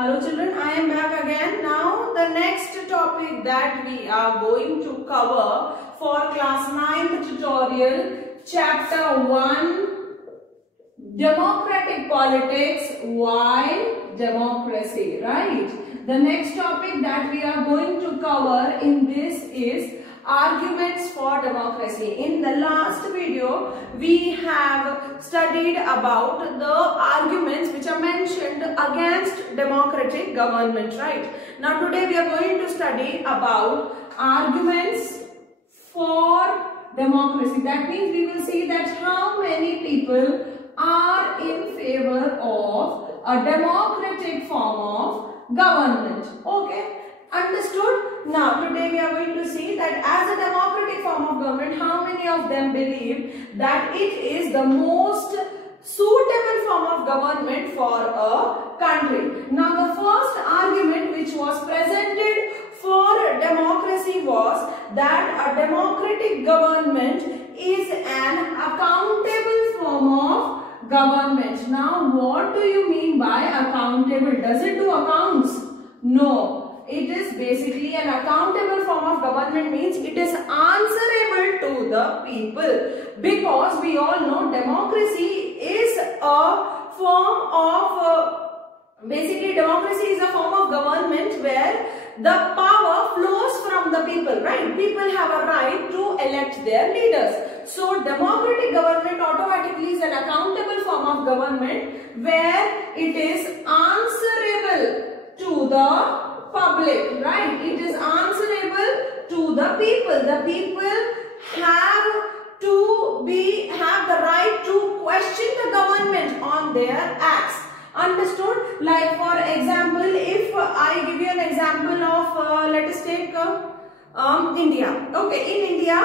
Hello children, I am back again. Now the next topic that we are going to cover for class 9th tutorial, chapter 1, democratic politics while democracy, right? The next topic that we are going to cover in this is arguments for democracy. In the last video, we have studied about the arguments which are mentioned against democratic government, right? Now today we are going to study about arguments for democracy. That means we will see that how many people are in favor of a democratic form of government. Okay? Understood? Now today we are going to see that as a democratic form of government, how many of them believe that it is the most suitable form of government for a country. Now the first argument which was presented for democracy was that a democratic government is an accountable form of government. Now what do you mean by accountable? Does it do accounts? No. It is basically an accountable form of government, means it is answerable to the people, because we all know democracy is a form of democracy is a form of government where the power flows from the people, right? People have a right to elect their leaders. So democratic government automatically is an accountable form of government where it is answerable to the public, right? It is answerable to the people. The people have the right to question the government on their acts. Understood? Like for example, if I give you an example of let us take India. Okay, in India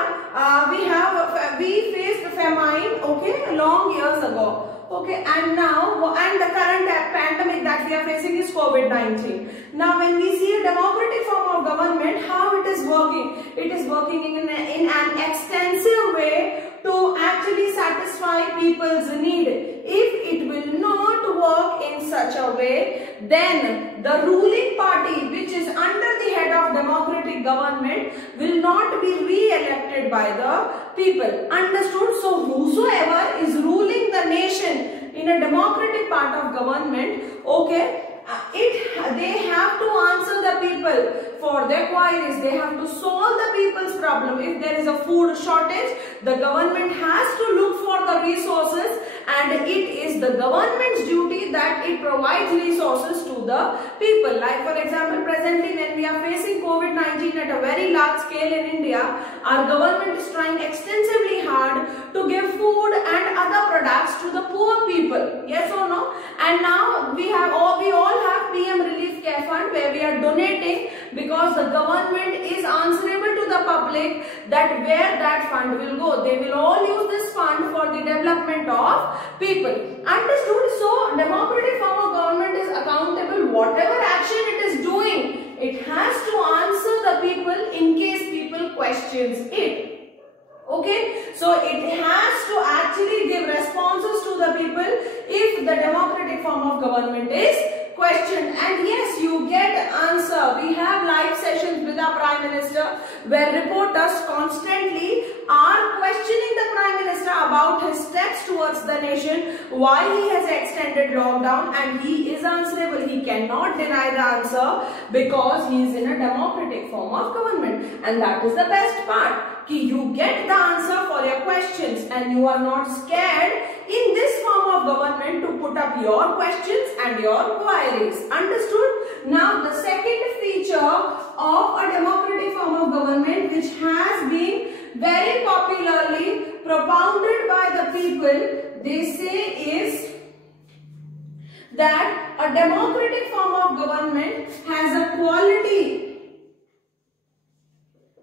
we faced famine, okay, long years ago. Okay, and the current pandemic that we are facing is COVID-19. Now when we see a democratic form of government, how it is working? It is working in an extensive way to actually satisfy people's need. If it will not work in such a way, then the ruling party, which is under the head of democratic government, will not be re-elected by the people. Understood? So whosoever is ruling the nation in a democratic part of government, okay, they have to answer the people for their queries. They have to solve the people's problem. If there is a food shortage, the government has to look for the resources, and it is the government's duty that it provides resources to the people. Like for example, presently when we are facing COVID-19 at a very large scale in India, our government is trying extensively hard to give food and other products to the poor people. Yes or no? And now we all have PM Relief Care Fund where we are donating, because the government is answerable to the public that where that fund will go. They will all use this fund for the development of people. Understood? So democratic form of government is accountable. Whatever action it is doing, it has to answer the people in case people questions it. Okay, so it has to actually give responses to the people if the democratic form of government is questioned. And yes, you get answer. We have live sessions with our Prime Minister where reporters constantly are questioning the Prime Minister about his steps towards the nation, why he has extended lockdown, and he is answerable. He cannot deny the answer because he is in a democratic form of government. And that is the best part. You get the answer for your questions and you are not scared in this form of government to put up your questions and your queries. Understood? Now the second feature of a democratic form of government, which has been very popularly propounded by the people, they say is that a democratic form of government has a quality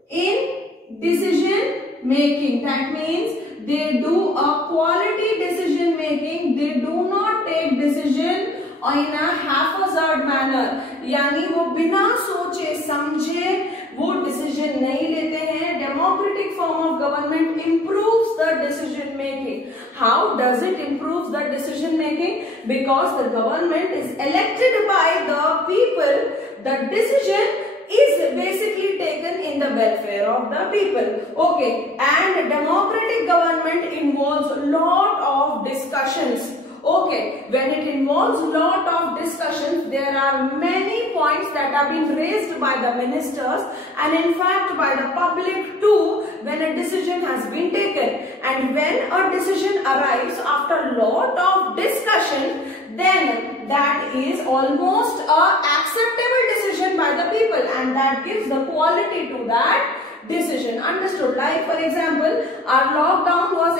in decision making. That means they do a quality decision making. They do not take decision in a haphazard manner. यानी वो बिना सोचे समझे वो decision नहीं लेते हैं. Democratic form of government improves the decision making. How does it improve the decision making? because the government is elected by the people, the decision is basically taken in the welfare of the people. Okay, and democratic government involves a lot of discussions. Okay, when it involves a lot of discussions, there are many points that have been raised by the ministers and in fact by the public too when a decision has been taken. And when a decision arrives after a lot of discussion, then that is almost a acceptable decision by the people, and that gives the quality to that decision. Understood? Like for example, our lockdown was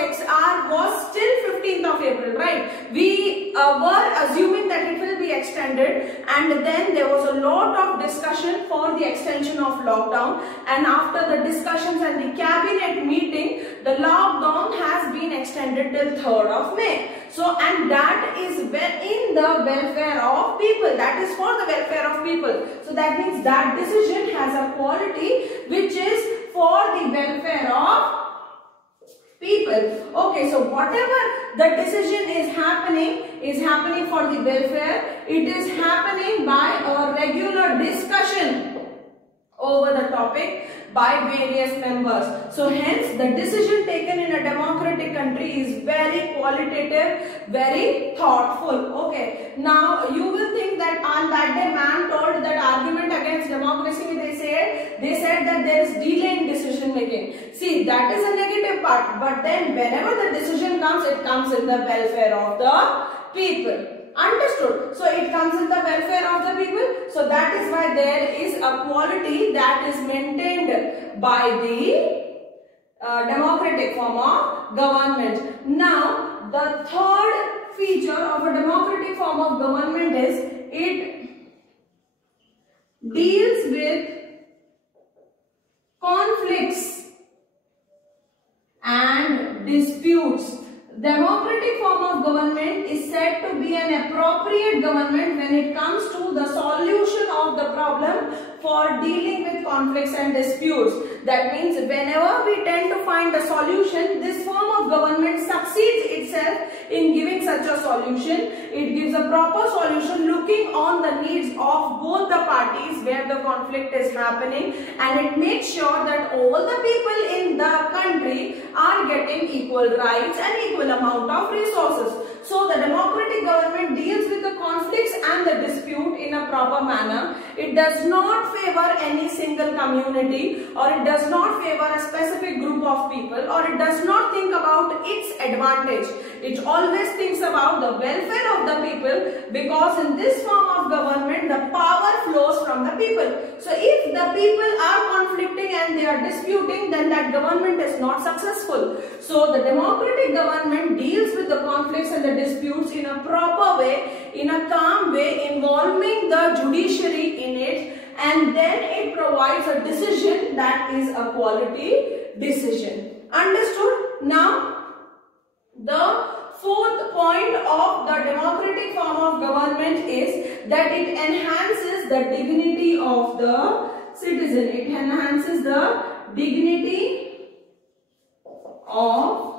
till 15th of April, right? We were assuming that it will be extended, and then there was a lot of discussion for the extension of lockdown, and after the discussions and the cabinet meeting, the lockdown has been extended till 3rd of May. So, and that is in the welfare of people. That is for the welfare of people. So that means that decision has a quality which is for the welfare of people. Okay, so whatever the decision is happening for the welfare. It is happening by a regular discussion over the topic by various members. So hence the decision taken in a democratic country is very qualitative, very thoughtful. Okay, now you will think that on that day man told that argument against democracy, they said that there is delay in decision making. See, that is a negative part, but then whenever the decision comes, it comes in the welfare of the people. Understood? So it comes in the welfare of the people. So that is why there is a quality that is maintained by the democratic form of government. Now, the third feature of a democratic form of government is it deals with conflicts and disputes. Democratic form of government is said to be an appropriate government when it comes to the solution of the problem for dealing with conflicts and disputes. That means whenever we tend to find a solution, this form of government succeeds itself in giving such a solution. It gives a proper solution looking on the needs of both the parties where the conflict is happening, and it makes sure that all the people in the country are getting equal rights and equal amount of resources. So the democratic government deals with the conflicts and the dispute in a proper manner. It does not favor any single community, or it does not favor a specific group of people, or it does not think about its advantage. It always thinks about the welfare of the people, because in this form of government the power flows from the people. So if the people are conflicting and they are disputing, then that government is not successful. So the democratic government deals with the conflicts and the disputes in a proper way, in a calm way, involving the judiciary in it, and then it provides a decision that is a quality decision. Understood? Now, the fourth point of the democratic form of government is that it enhances the dignity of the citizen. It enhances the dignity of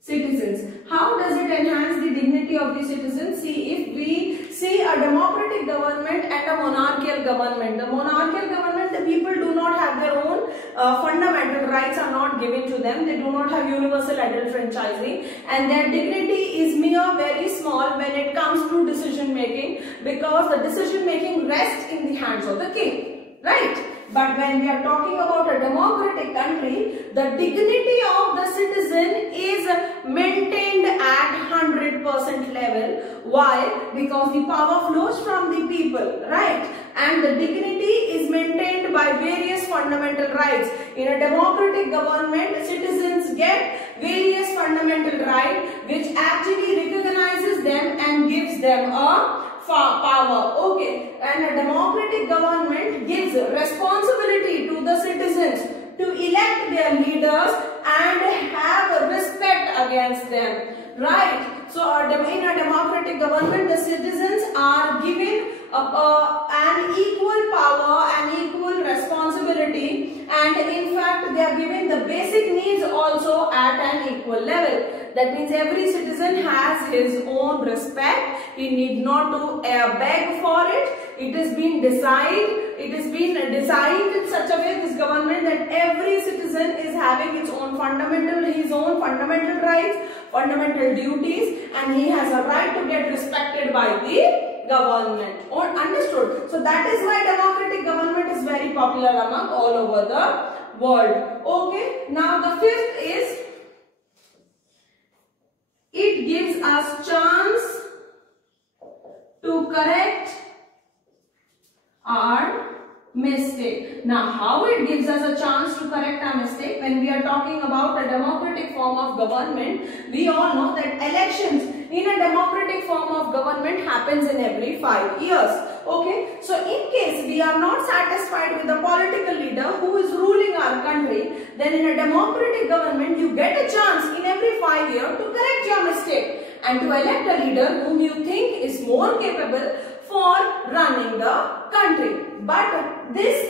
citizens. How does it enhance the dignity of the citizens? See, if we see a democratic government and a monarchical government, the monarchical government, the people do not have their own fundamental rights are not given to them. They do not have universal adult franchising, and their dignity is very small when it comes to decision making, because the decision making rests in the hands of the king, right? But when we are talking about a democratic country, the dignity of the citizen is maintained at 100% level. Why? Because the power flows from the people, right? And the dignity is maintained by various fundamental rights. In a democratic government, citizens get various fundamental rights which actually recognizes them and gives them a power. Okay, and a democratic government gives responsibility to the citizens to elect their leaders and have respect against them, right? So in a democratic government, the citizens are given an equal power and equal responsibility, and in fact they are given the basic needs also at an equal equal level. That means every citizen has his own respect. He need not to beg for it. It has been decided. It has been designed in such a way, this government, that every citizen is having his own fundamental rights, fundamental duties, and he has a right to get respected by the government. Or understood? So that is why democratic government is very popular among all over the world. Okay. Now the fifth is, it gives us chance to correct our mistake. Now, how it gives us a chance to correct our mistake? When we are talking about a democratic form of government, we all know that elections in a democratic form of government happens in every 5 years. Okay, so in case we are not satisfied with the political leader who is ruling our country, then in a democratic government you get a chance in every 5 years to correct your mistake and to elect a leader whom you think is more capable for running the country. But this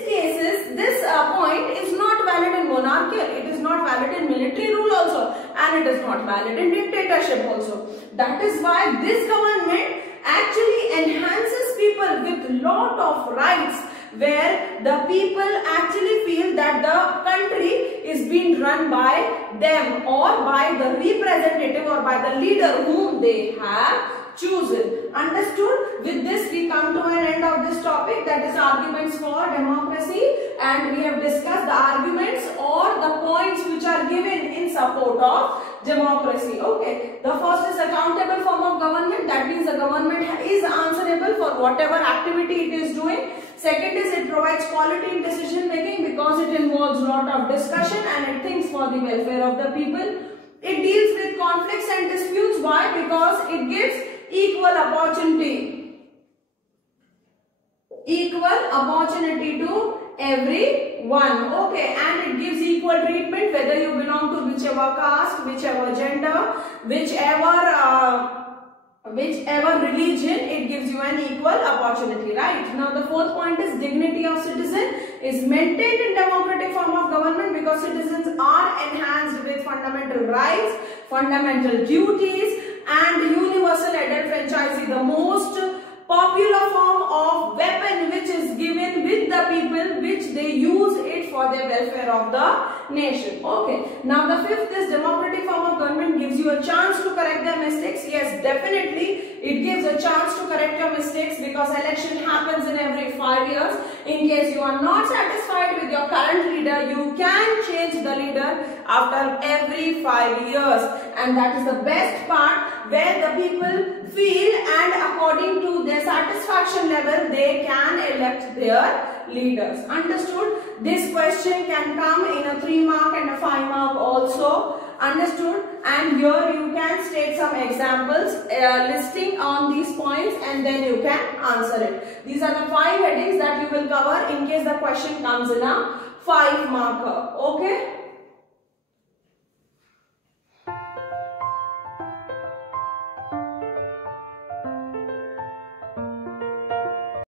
point is not valid in monarchy, it is not valid in military rule also, and it is not valid in dictatorship also. That is why this government actually enhances people with lot of rights, where the people actually feel that the country is being run by them or by the representative or by the leader whom they have chosen. Understood? With this we come to an end of this topic, that is arguments for democracy, and we have discussed the arguments or the points which are given in support of democracy. Okay. The first is accountable form of government. That means the government is answerable for whatever activity it is doing. Second is, it provides quality in decision making because it involves a lot of discussion and it thinks for the welfare of the people. It deals with conflicts and disputes. Why? Because it gives equal opportunity to everyone. Okay, and it gives equal treatment whether you belong to whichever caste, whichever gender, whichever religion. It gives you an equal opportunity, right? Now the fourth point is, dignity of citizen is maintained in democratic form of government because citizens are enhanced with fundamental rights, fundamental duties, and universal adult franchise, the most popular form of weapon which is given with the people, which they use it for the welfare of the nation. Okay. Now the fifth is, democratic form of government gives you a chance to correct their mistakes. Yes, definitely it gives a chance to correct your mistakes because election happens in every 5 years. In case you are not satisfied with your current leader, you can change the leader after every 5 years, and that is the best part, where the people feel and according to their satisfaction level they can elect their leaders. Understood? This question can come in a 3 mark and a 5 mark also. Understood? And here you can state some examples listing on these points, and then you can answer it. These are the 5 headings that you will cover in case the question comes in a 5 marker. Okay.